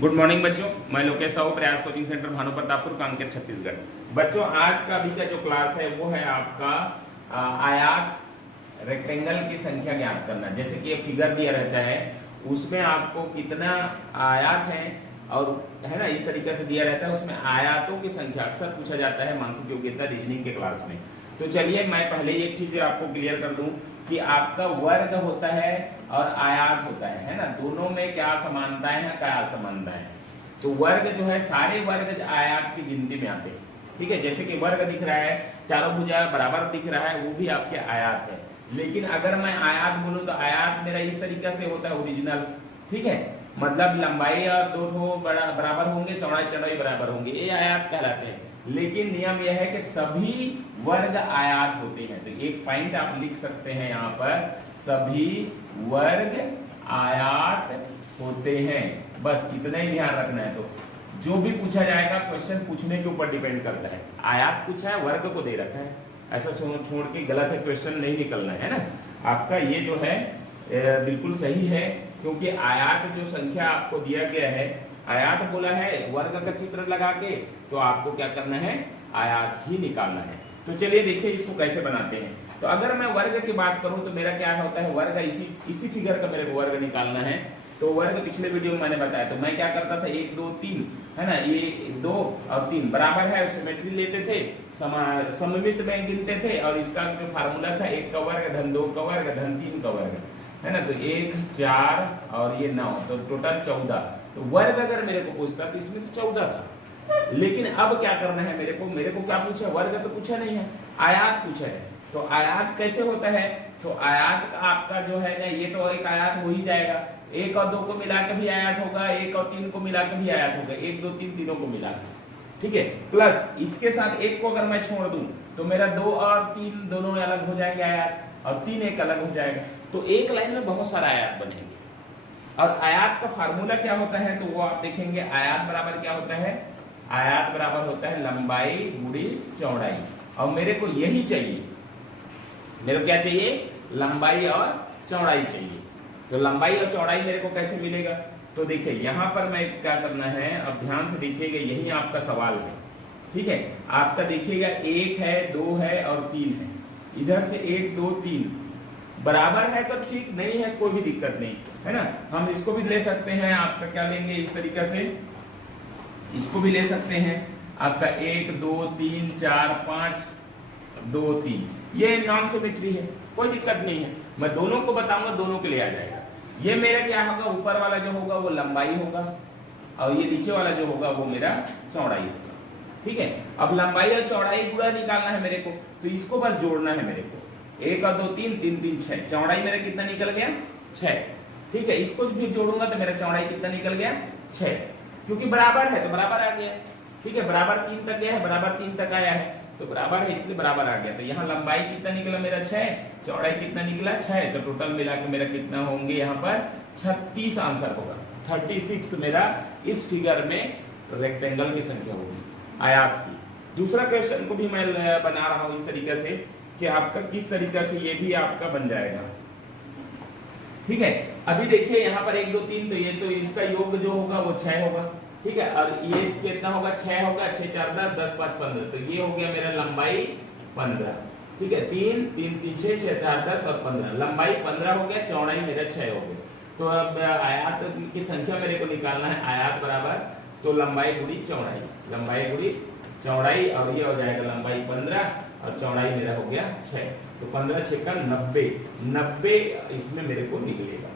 Good morning बच्चों, मैं लोकेश साहू, प्रयास कोचिंग सेंटर भानु प्रतापपुर, कांकेर, छत्तीसगढ़। बच्चों आज का अभी का जो क्लास है वो है आपका आयात रेक्टेंगल की संख्या ज्ञात करना। जैसे कि ये फिगर दिया रहता है उसमें आपको कितना आयात है और है ना, इस तरीके से दिया रहता है। उसमें आयातों की संख्या अक्सर पूछा जाता है मानसिक योग्यता रीजनिंग के क्लास में। तो चलिए मैं पहले एक चीज आपको क्लियर कर दूं कि आपका वर्ग होता है और आयात होता है ना, दोनों में क्या समानताएं हैं, क्या असमानताएं हैं। तो वर्ग जो है सारे वर्ग आयात की गिनती में आते हैं, ठीक है। जैसे कि वर्ग दिख रहा है, चारों भुजा बराबर दिख रहा है, वो भी आपके आयात है। लेकिन अगर मैं आयात बोलूं तो आयात मेरा इस तरीके से होता है ओरिजिनल, ठीक है। मतलब लंबाई और दो ठो बराबर होंगे, चौड़ाई चौड़ाई बराबर होंगे, ये आयात कहलाते हैं। लेकिन नियम यह है कि सभी वर्ग आयात होते हैं। तो एक पॉइंट आप लिख सकते हैं यहाँ पर, सभी वर्ग आयात होते हैं। बस इतना ही ध्यान रखना है। तो जो भी पूछा जाएगा क्वेश्चन पूछने के ऊपर डिपेंड करता है। आयात पूछा है, वर्ग को दे रखा है, ऐसा छोड़ के गलत है क्वेश्चन नहीं निकलना है ना। आपका ये जो है बिल्कुल सही है, क्योंकि आयात जो संख्या आपको दिया गया है, आयात बोला है वर्ग का चित्र लगा के, तो आपको क्या करना है, आयात ही निकालना है। तो चलिए देखिए इसको कैसे बनाते हैं। तो अगर मैं वर्ग की बात करूं तो मेरा क्या होता है, वर्ग इसी फिगर का मेरे को वर्ग निकालना है। तो वर्ग पिछले वीडियो में मैंने बताया। तो मैं क्या करता था, 1 2 3 है ना, ये 2 और 3 बराबर है, सिमेट्री लेते थे, सममित में गिनते थे। और इसका जो फार्मूला था 1 का वर्ग धन 2 का वर्ग धन 3 का वर्ग, है ना। तो 1 4 और ये 9, तो टोटल 14। तो वर्ग अगर मेरे को पूछता तो इसमें तो 14 था। लेकिन अब क्या करना है मेरे को क्या पूछा, वर्ग तो पूछा नहीं है, आयात पूछा है। तो आयात कैसे होता है, तो आयात आपका जो है ना, ये तो एक आयात हो ही जाएगा। 1 और 2 को मिला के भी आयात होगा, 1 और 3 को मिला के भी आयात होगा, 1 2 3 तीनों को मिला के, ठीक है। प्लस इसके साथ 1 को अगर मैं छोड़ दूं तो मेरा 2 और 3 दोनों अलग हो जाएंगे आयात, और 3 एक अलग हो जाएगा। तो एक लाइन में बहुत सारा आयात बनेंगे। और आयात का फार्मूला क्या होता है, तो वो आप देखेंगे। आयात बराबर क्या होता है, आयात बराबर होता है लंबाई गुणी चौड़ाई। और मेरे को यही चाहिए, मेरे को क्या चाहिए, लंबाई और चौड़ाई चाहिए। तो लंबाई और चौड़ाई मेरे को कैसे मिलेगा, तो देखिए यहाँ पर मैं क्या करना है, अब ध्यान से देखिएगा, यही आपका सवाल है, ठीक है। आपका देखिएगा 1 है, 2 है और 3 है। इधर से 1 2 3 बराबर है तो ठीक, नहीं है कोई भी दिक्कत नहीं, है ना। हम इसको भी ले सकते हैं, आपका क्या लेंगे इस तरीके से, इसको भी ले सकते हैं। आपका 1 2 3 4 5 2 3, ये नॉन सिमेट्री है, कोई दिक्कत नहीं है। मैं दोनों को बताऊंगा, दोनों के लिए आ जाएगा। ये मेरा क्या होगा, ऊपर वाला जो होगा वो लंबाई होगा, और ये नीचे वाला जो होगा वो मेरा चौड़ाई होगा, ठीक है। अब लंबाई और चौड़ाई गुणा निकालना है मेरे को, तो इसको बस जोड़ना है मेरे को। 1 और 2 3 3 3 6, चौड़ाई मेरा कितना निकल गया, 6, ठीक है। इसको भी जोड़ूंगा तो मेरा चौड़ाई कितना निकल गया, 6, क्योंकि बराबर है तो बराबर आ गया, ठीक है। बराबर 3 तक गया है, बराबर 3 तक आया है, तो बराबर है इसलिए बराबर आ गया। तो यहाँ लंबाई कितना निकला मेरा 6, चौड़ाई कितना निकला 6, तो टोटल मिला के मेरा कितना होंगे यहाँ पर 36 आंसर होगा। 36 मेरा इस फिगर में रेक्टेंगल की संख्या होगी, आयात की। दूसरा क्वेश्चन को भी मैं बना रहा हूँ इस तरीके से कि आपका किस तरीके से ये भी आपका बन जाएगा, ठीक है। अभी देखिए यहाँ पर 1 2 3, तो ये तो इसका योग जो होगा वो 6 होगा, ठीक है। और ये कितना होगा, 6 होगा, 6 4 10 10 5 15, तो ये हो गया मेरा लंबाई 15, ठीक है। 3 3 3 6 6 4 10 और 15, लंबाई 15 हो गया, चौड़ाई मेरा 6 हो गया। तो अब आयात की संख्या मेरे को निकालना है, आयात बराबर तो लंबाई गुणी चौड़ाई, लंबाई गुणी चौड़ाई, और ये हो जाएगा लंबाई 15 और चौड़ाई मेरा हो गया 6, तो 15 6 का 90 इसमें मेरे को निकलेगा,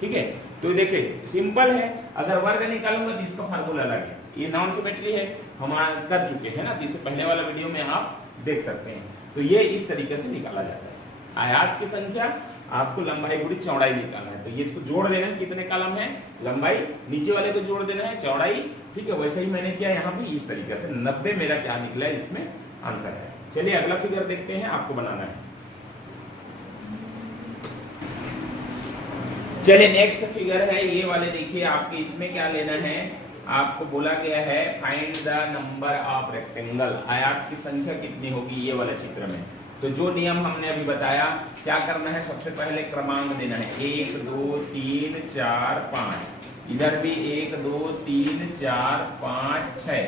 ठीक है। तो देखिए सिंपल है, अगर वर्ग निकालूंगा तो इसका फार्मूला अलग है। ये नॉन सिमेट्री है, हम कर चुके हैं ना, तो इससे पहले वाला वीडियो में आप देख सकते हैं। तो ये इस तरीके से निकाला जाता है। आयात की संख्या आपको लंबाई गुणी चौड़ाई निकालना है, तो ये इसको जोड़ देना है, कितने कॉलम है, लंबाई, नीचे वाले को जोड़ देना है चौड़ाई, ठीक है। वैसे ही मैंने किया यहाँ पे इस तरीके से। 90 मेरा क्या निकला है, इसमें आंसर है। चलिए अगला फिगर देखते हैं, आपको बनाना है। चलिए नेक्स्ट फिगर है ये वाले, देखिए आपके इसमें क्या लेना है, आपको बोला गया है find the number of rectangle, आयात की संख्या कितनी होगी ये वाला चित्र में। तो जो नियम हमने अभी बताया, क्या करना है, सबसे पहले क्रमांक देना है 1 2 3 4 5, इधर भी 1 2 3 4 5 6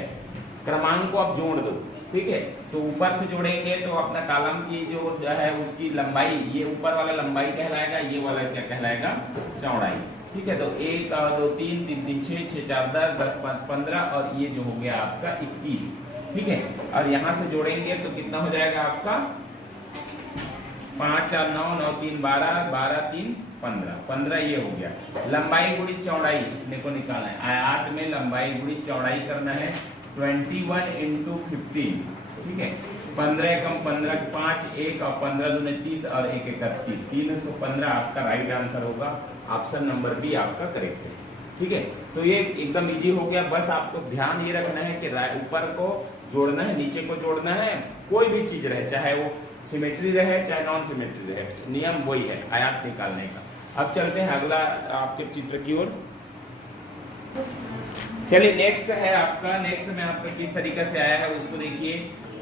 क्रमांक को आप जोड़ दो, ठीक है। तो ऊपर से जोड़ेंगे तो अपना कॉलम की जो है उसकी लंबाई, ये ऊपर वाला लंबाई कहलाएगा, ये वाला क्या कहलाएगा, चौड़ाई, ठीक है। तो 1 2 3 3 3 6 6 4 10 10 5 15 और ये जो हो गया आपका 21, ठीक है। और यहाँ से जोड़ेंगे तो कितना हो जाएगा आपका 5 4 9 9 3 12 12 3 15 15 ये हो गया। लंबाई गुणी चौड़ाई अपने को निकालना है, आयत में लंबाई गुणी चौड़ाई करना है 21 × 15, ठीक है। 15 कम 15 5 1 और 15 दूने 30 और 1 31 315 आपका राइट आंसर होगा। ऑप्शन नंबर बी आपका करेक्ट है, ठीक है। तो ये एकदम इजी हो गया। बस आपको ध्यान ये रखना है कि ऊपर को जोड़ना है, नीचे को जोड़ना है, कोई भी चीज रहे, चाहे वो सिमेट्री रहे चाहे नॉन सिमेट्री रहे, नियम वही है आयत निकालने का। अब चलते हैं अगला आपके चित्र की ओर। चलिए नेक्स्ट है आपका, नेक्स्ट में आपका किस तरीके से आया है उसको देखिए।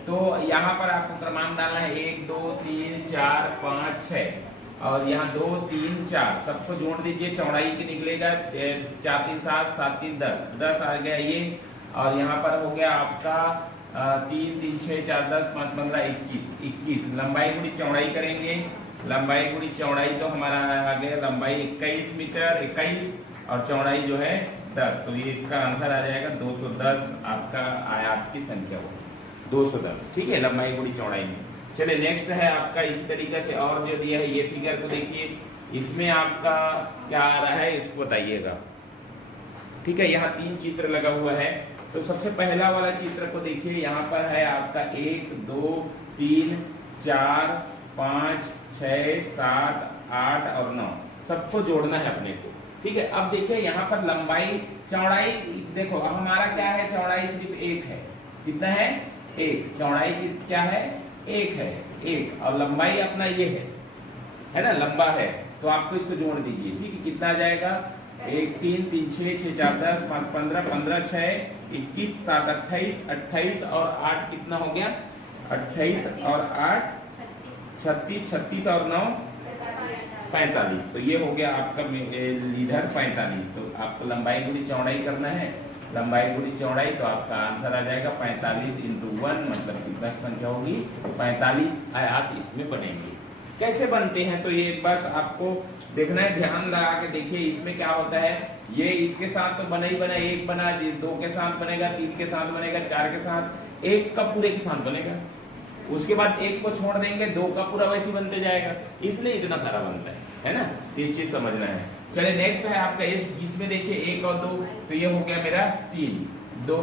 तो यहाँ पर आपको क्रमांक डालना है 1 2 3 4 5 6 और यहाँ 2 3 4 सबको जोड़ दीजिए। चौड़ाई की निकलेगा 4 3 7 7 3 10 10 आ गया ये। और यहाँ पर हो गया आपका 3 3 6 4 10 5 15 21 21। लंबाई गुणी चौड़ाई करेंगे, लंबाई गुणी चौड़ाई तो हमारा आ गया लंबाई 21 मीटर 21 और चौड़ाई जो है 10। तो ये इसका आंसर आ जाएगा 210 आपका आयत की संख्या होगी 210, ठीक है, लंबाई गुणी चौड़ाई में। चलिए नेक्स्ट है आपका इसी तरीके से और जो दिया है ये फिगर को देखिए, इसमें आपका क्या आ रहा है इसको बताइएगा, ठीक है। यहाँ 3 चित्र लगा हुआ है। तो सबसे पहला वाला चित्र को देखिए, यहाँ पर है आपका 1 2 3 4 5 6 7 8 और 9 सबको जोड़ना है अपने को, ठीक है। अब देखिए यहाँ पर लंबाई चौड़ाई देखो, अब हमारा क्या है, चौड़ाई सिर्फ 1 है, कितना है 1, चौड़ाई क्या है 1 है 1 और लंबाई अपना ये है ना, लंबा है। तो आपको इसको जोड़ दीजिए, ठीक है। कितना आ जाएगा 1 3 3 6 6 4 10 5 15 15 6 21 7 28 28 और 8 कितना हो गया 28 और 8 36 36 और 9 45। तो ये हो गया आपका इधर 45। तो आपको लंबाई गुणी चौड़ाई करना है, लंबाई गुणी चौड़ाई तो आपका आंसर आ जाएगा 45 × 1 मतलब कितना संख्या होगी 45 आयत इसमें बनेंगे। कैसे बनते हैं तो ये बस आपको देखना है, ध्यान लगा के देखिए। इसमें क्या होता है, ये इसके साथ तो बना ही बना, 1 बना, 2 के साथ बनेगा, 3 के साथ बनेगा, 4 के साथ, 1 का पूरे के साथ बनेगा। उसके बाद 1 को छोड़ देंगे, 2 का पूरा वैसे बनते जाएगा, इसलिए इतना सारा बनता है ना। ये चीज समझना है। चलिए नेक्स्ट है आपका इसमें देखिए 1 और 2 तो ये हो गया मेरा 3 2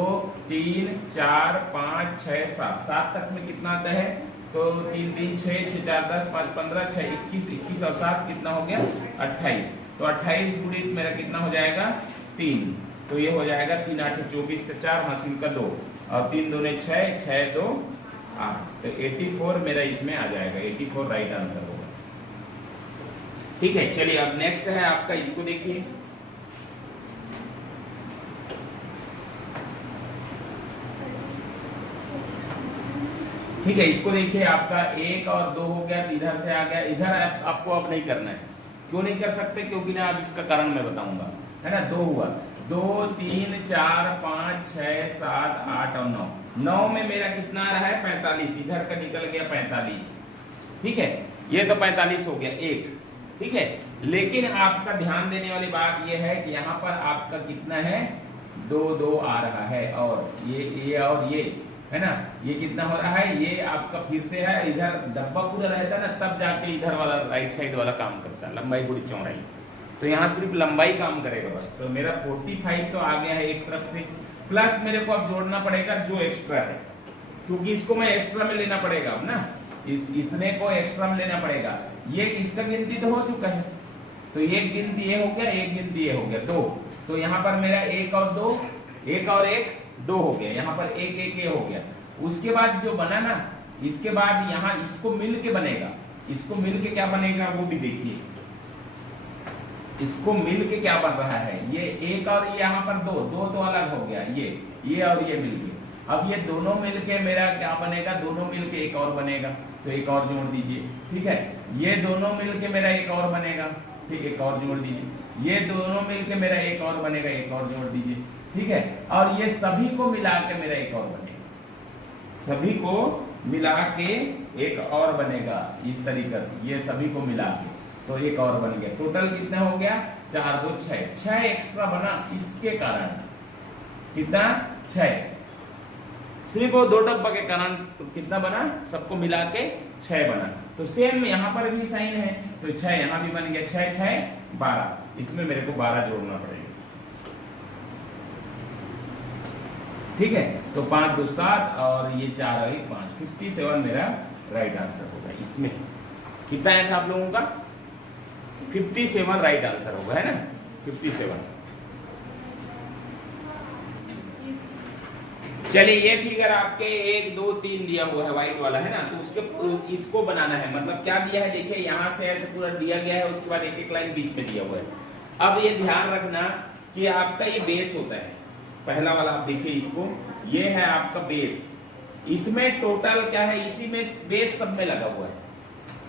3 4 5 6 7 7 तक में कितना आता है तो 3 3 6 6 4 10 5 15 6 21 21 और 7 कितना हो गया 28। तो 28 गुणित मेरा कितना हो जाएगा 3। तो ये हो जाएगा 3 8 24 का 4 हासिल का 2 और 3 दूने 6 6 2 8। तो 84 मेरा इसमें आ जाएगा, 84 राइट आंसर होगा, ठीक है। चलिए अब नेक्स्ट है आपका, इसको देखिए। ठीक है, इसको देखिए आपका 1 और 2 हो गया, इधर से आ गया, इधर आपको अब नहीं करना है। क्यों नहीं कर सकते, क्योंकि ना अब इसका कारण मैं बताऊंगा, है ना। 2 हुआ, 2 3 4 5 6 7 8 और 9 9 में मेरा कितना आ रहा है 45, इधर का निकल गया 45, ठीक है। ये तो 45 हो गया 1, ठीक है। लेकिन आपका ध्यान देने वाली बात यह है कि यहाँ पर आपका कितना है 2 2 आ रहा है और ये और ये है ना, ये कितना हो रहा है, ये आपका फिर से है, इधर डब्बा पूरा रहता है ना तब जाके इधर वाला राइट साइड वाला काम करता है, लंबाई गुणी चौड़ाई। तो यहाँ सिर्फ लंबाई काम करेगा बस। तो मेरा 45 तो आ गया है एक तरफ से, प्लस मेरे को अब जोड़ना पड़ेगा जो एक्स्ट्रा है, क्योंकि इसको मैं एक्स्ट्रा में लेना पड़ेगा अब ना, इसने को एक्स्ट्रा में लेना पड़ेगा। ये इसका गिनती तो हो चुका है, तो एक गिनती ये हो गया, एक गिनती ये हो गया 2। तो यहाँ पर मेरा 1 और 2 1 और 1 2 हो गया, यहाँ पर 1 1 1 हो गया। उसके बाद जो बना ना, इसके बाद यहाँ इसको मिल के बनेगा, इसको मिल के क्या बनेगा वो भी देखिए। इसको मिल के क्या बन रहा है, ये 1 और ये यहाँ पर 2 2 तो अलग हो गया, ये और ये मिल के। अब ये दोनों मिल के मेरा क्या बनेगा, दोनों मिल के एक और बनेगा, तो एक और जोड़ दीजिए, ठीक है। ये दोनों मिल के मेरा एक और बनेगा, ठीक, एक और जोड़ दीजिए। ये दोनों मिलके मेरा एक और बनेगा, एक और जोड़ दीजिए, ठीक है। और ये सभी को मिला के मेरा एक और बनेगा, सभी को मिला के एक और बनेगा इस तरीके से, ये सभी को मिला के तो एक और बन गया। टोटल कितना हो गया, 4 2 6, 6 एक्स्ट्रा बना इसके कारण, कितना 6, सिर्फ वो 2 डब्बा के कारण कितना बना, सबको मिला के 6 बना। तो सेम यहाँ पर भी साइन है तो 6 यहाँ भी बन गया, 6 6 12, इसमें मेरे को 12 जोड़ना पड़ेगा, ठीक है। तो 5 2 7 और ये 4 और 1 5, 57 मेरा राइट आंसर होगा। इसमें कितना आया था आप लोगों का, 57 राइट आंसर होगा, है ना, 57। चलिए ये फिगर आपके 1 2 3 दिया हुआ है, व्हाइट वाला है ना, तो उसके इसको बनाना है। मतलब क्या दिया है, देखिए यहाँ से ऐसे पूरा दिया गया है, उसके बाद एक एक लाइन बीच में दिया हुआ है। अब ये ध्यान रखना कि आपका ये बेस होता है, पहला वाला आप देखिए इसको, ये है आपका बेस। इसमें टोटल क्या है, इसी में बेस सब में लगा हुआ है,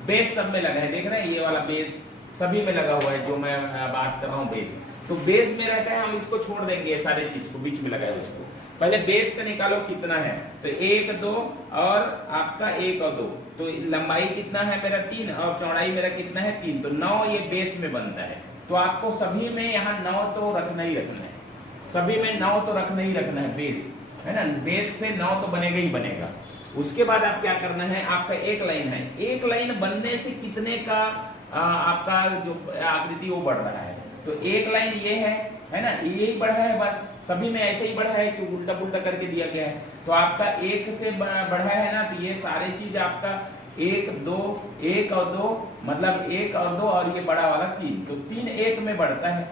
बेस सब में लगा है, देख रहे हैं, ये वाला बेस सभी में लगा हुआ है, जो मैं बात कर रहा हूँ बेस। तो बेस में रहता है, हम इसको छोड़ देंगे, सारे चीज को बीच में लगा है उसको। पहले बेस का निकालो कितना है, तो 1 2 और आपका 1 और 2, तो लंबाई कितना है मेरा 3 और चौड़ाई मेरा कितना है 3, तो 9 ये बेस में बनता है। तो आपको सभी में यहाँ 9 तो रखना ही रखना है, सभी में 9 तो रखना ही रखना है, बेस है ना, बेस से 9 तो बनेगा ही बनेगा। उसके बाद आप क्या करना है, आपका एक लाइन है, एक लाइन बनने से कितने का आपका जो आकृति वो बढ़ रहा है, तो एक लाइन ये है ना, यही बढ़ा है, बस सभी में ऐसे ही बढ़ा है कि उल्टा पुल्टा करके दिया गया है। तो आपका 1 से बढ़ा है ना, तो ये सारे चीज आपका 1 2 1 और 2, मतलब 1 और 2 और ये बड़ा वाला 3, तो 3 1 में बढ़ता है।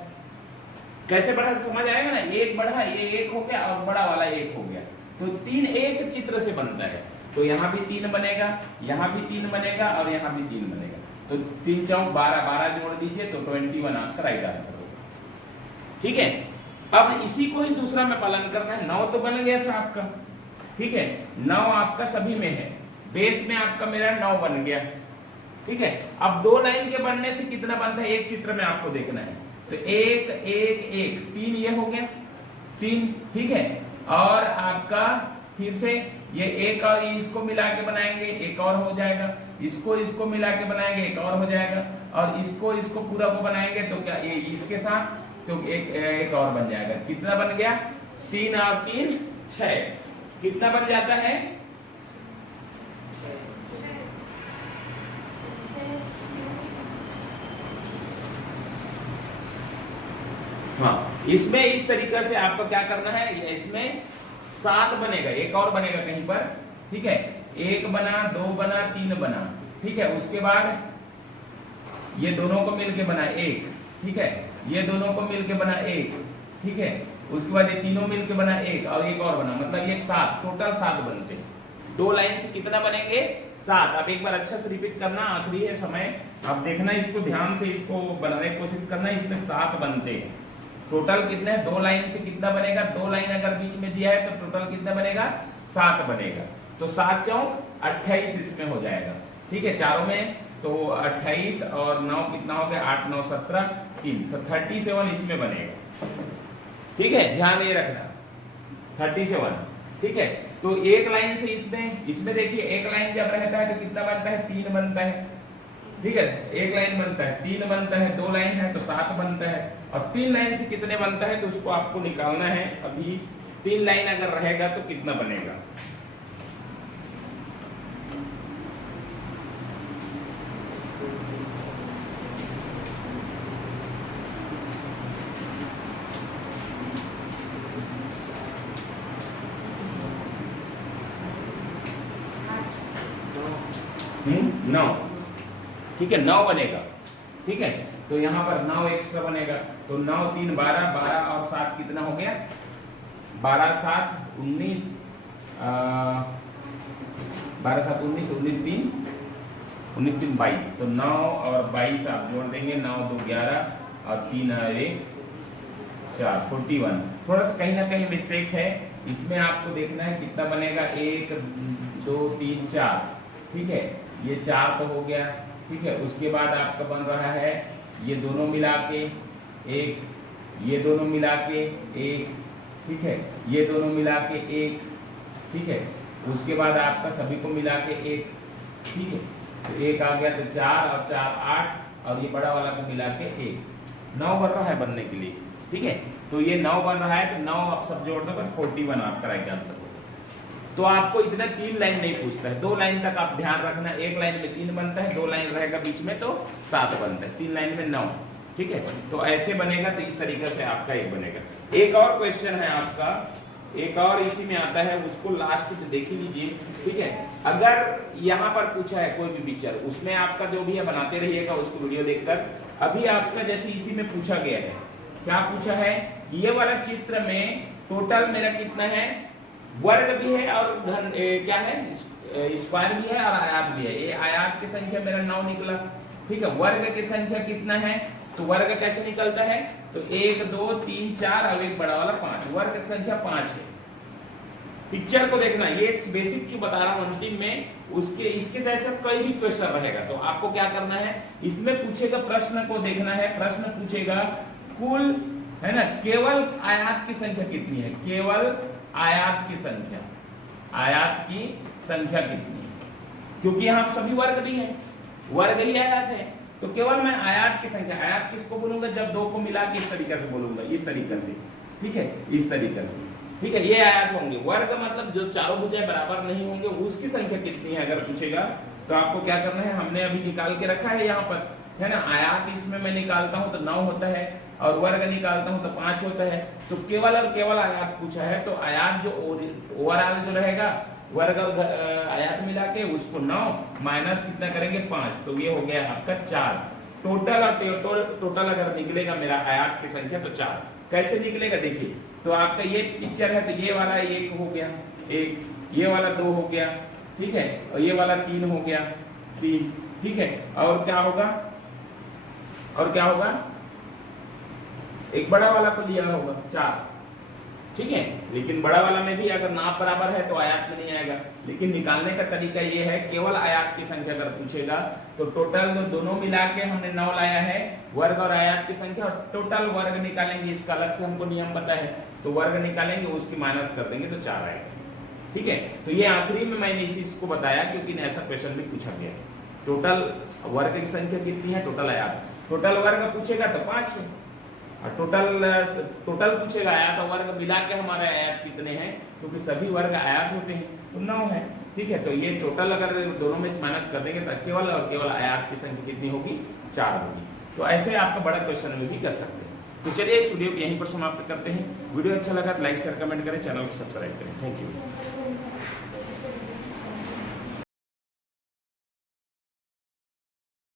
कैसे बढ़ा समझ आएगा ना, 1 बढ़ा, ये 1 हो गया और बड़ा वाला 1 हो गया, तो 3 एक चित्र से बनता है। तो यहाँ भी 3 बनेगा, यहाँ भी 3 बनेगा और यहाँ भी 3 बनेगा, तो 3 4 12, 12 जोड़ दीजिए तो 21 आपका राइट आंसर होगा, ठीक है। अब इसी को ही दूसरा में पालन करना है, 9 तो बन गया था आपका, ठीक है, 9 आपका सभी में है, बेस में आपका मेरा 9 बन गया, ठीक है। अब 2 लाइन के बनने से कितना बनता है, एक चित्र में आपको देखना है, तो 1 1 1 3 ये हो गया 3, ठीक है। और आपका फिर से ये एक और इसको मिला के बनाएंगे, एक और हो जाएगा, इसको मिला के बनाएंगे, एक और हो जाएगा, और इसको पूरा को बनाएंगे तो क्या ये इसके साथ तो एक और बन जाएगा। कितना बन गया, 3 और 3 6, कितना बन जाता है, हाँ। इसमें इस तरीके से आपको क्या करना है, इसमें 7 बनेगा, एक और बनेगा कहीं पर, ठीक है, 1 बना 2 बना 3 बना, ठीक है। उसके बाद ये दोनों को मिलके बना 1, ठीक है, ये दोनों को मिलके बना 1, ठीक है। उसके बाद ये तीनों मिलके बना 1 और एक और बना, मतलब ये 7, टोटल 7 बनते हैं। 2 लाइन से कितना बनेंगे, 7। अब एक बार अच्छा से रिपीट करना, आखिरी है समय, आप देखना इसको ध्यान से, इसको बनाने की कोशिश करना, इसमें 7 बनते हैं। टोटल कितने, 2 लाइन से कितना बनेगा, 2 लाइन अगर बीच में दिया है तो टोटल कितना बनेगा, 7 बनेगा। तो 7 चौक 28 इसमें हो जाएगा, ठीक है, चारों में। तो 28 और 9 कितना हो गया, 8 9 17 3, 37 इसमें बनेगा, ठीक है, ध्यान ये रखना 37, ठीक है। तो एक लाइन से इसमें देखिए, एक लाइन जब रहता है तो कितना बनता है, 3 बनता है, ठीक है, एक लाइन बनता है 3 बनता है, 2 लाइन है तो 7 बनता है, और 3 लाइन से कितने बनता है तो उसको आपको निकालना है। अभी 3 लाइन अगर रहेगा तो कितना बनेगा, नौ, ठीक है, 9 बनेगा, ठीक है। तो यहाँ पर 9 एक्स्ट्रा बनेगा, तो 9 3 12, 12 और 7 कितना हो गया, 12 7 19, 12 7 19, 19 3 22, तो 9 और 22 आप जोड़ देंगे, 9 2 11 और 3 और 1 4, 41। थोड़ा सा कहीं ना कहीं मिस्टेक है, इसमें आपको देखना है कितना बनेगा, 1 2 3 4, ठीक है, ये 4 तो हो गया, ठीक है। उसके बाद आपका बन रहा है ये दोनों मिला के 1, ये दोनों मिला के 1, ठीक है, ये दोनों मिला के 1, ठीक है, उसके बाद आपका सभी को मिला के 1, ठीक है, तो 1 आ गया, तो 4 और 4 8, और ये बड़ा वाला को मिला के 1, 9 बन रहा है बनने के लिए, ठीक है। तो ये 9 बन रहा है, तो 9 आप सब जोड़ दो, 41 आपका राइट आंसर होगा। तो आपको इतना 3 लाइन नहीं पूछता है, 2 लाइन तक आप ध्यान रखना, 1 लाइन में 3 बनता है, 2 लाइन रहेगा बीच में तो 7 बनता है, 3 लाइन में 9, ठीक है। तो ऐसे बनेगा, तो इस तरीके से आपका एक बनेगा। एक और क्वेश्चन है आपका, एक और इसी में आता है, उसको लास्ट में देख लीजिए, ठीक है। अगर यहाँ पर पूछा है कोई भी पिक्चर, उसमें आपका जो भी है बनाते रहिएगा उसको वीडियो देखकर। अभी आपका जैसे इसी में पूछा गया है, क्या पूछा है, ये वाला चित्र में टोटल मेरा कितना है, वर्ग भी है और घन क्या है, स्क्वायर भी है और आयत भी है। ये आयत की संख्या मेरा 9 निकला, ठीक है। वर्ग की संख्या कितना है, तो वर्ग कैसे निकलता है, तो 1 2 3 4 और एक बड़ा वाला 5, वर्ग की संख्या 5 है। पिक्चर को देखना, ये बेसिक क्यों बता रहा हूं अंतिम में, उसके इसके जैसे कोई भी क्वेश्चन रहेगा तो आपको क्या करना है, इसमें पूछेगा प्रश्न को देखना है, प्रश्न पूछेगा कुल, है ना, केवल आयत की संख्या कितनी है, केवल आयत की संख्या, आयत की संख्या कितनी है, क्योंकि यहाँ सभी वर्ग नहीं है, वर्ग ही आयत है, तो केवल मैं आयत की संख्या, आयत किसको बोलूंगा, जब 2 को मिला के इस तरीके से बोलूंगा, इस तरीके से, ठीक है, इस तरीके से, ठीक है, ये आयत होंगे। वर्ग मतलब जो चारों भुजाएं बराबर नहीं होंगे उसकी संख्या कितनी है अगर पूछेगा, तो आपको क्या करना है, हमने अभी निकाल के रखा है यहाँ पर, है ना। आयत इसमें मैं निकालता हूँ तो 9 होता है, और वर्ग निकालता हूँ तो 5 होता है, तो केवल और केवल आयत पूछा है, तो आयत जो ओवरऑल जो रहेगा, वर्ग और आयत मिला के उसको 9 माइनस कितना करेंगे 5, तो ये हो गया आपका 4। टोटल और टोटल अगर निकलेगा मेरा आयत की संख्या तो 4। कैसे निकलेगा देखिए, तो आपका ये पिक्चर है, तो ये वाला 1 हो गया 1, ये वाला 2 हो गया, ठीक है, और ये वाला 3 हो गया 3, ठीक है, और क्या होगा, और क्या होगा, एक बड़ा वाला को लिया होगा 4, ठीक है। लेकिन बड़ा वाला में भी अगर नाप बराबर है तो आयत में नहीं आएगा, लेकिन निकालने का तरीका ये है, केवल आयत की संख्या अगर पूछेगा तो टोटल दोनों मिला के हमने 9 लाया है, वर्ग और आयत की संख्या, और टोटल वर्ग निकालेंगे, इसका अलग से हमको नियम पता है, तो वर्ग निकालेंगे उसकी माइनस कर देंगे तो 4 आएगा, ठीक है। तो ये आखिरी में मैंने इसी को बताया क्योंकि ऐसा क्वेश्चन भी पूछा गया है, टोटल वर्ग की संख्या कितनी है, टोटल आयत, टोटल वर्ग पूछेगा तो 5 है, और टोटल पूछेगा आयत और वर्ग मिला के हमारे आयत कितने हैं, क्योंकि सभी वर्ग आयत होते हैं, तो 9 है, ठीक है। तो ये टोटल अगर दोनों में माइनस कर देंगे तो केवल और केवल आयत की संख्या कितनी होगी, 4 होगी। तो ऐसे आपका बड़ा क्वेश्चन में भी कर सकते हैं। तो चलिए इस वीडियो को यहीं पर समाप्त करते हैं। वीडियो अच्छा लगा तो लाइक शेयर कमेंट करें, चैनल को सब्सक्राइब करें। Thank you.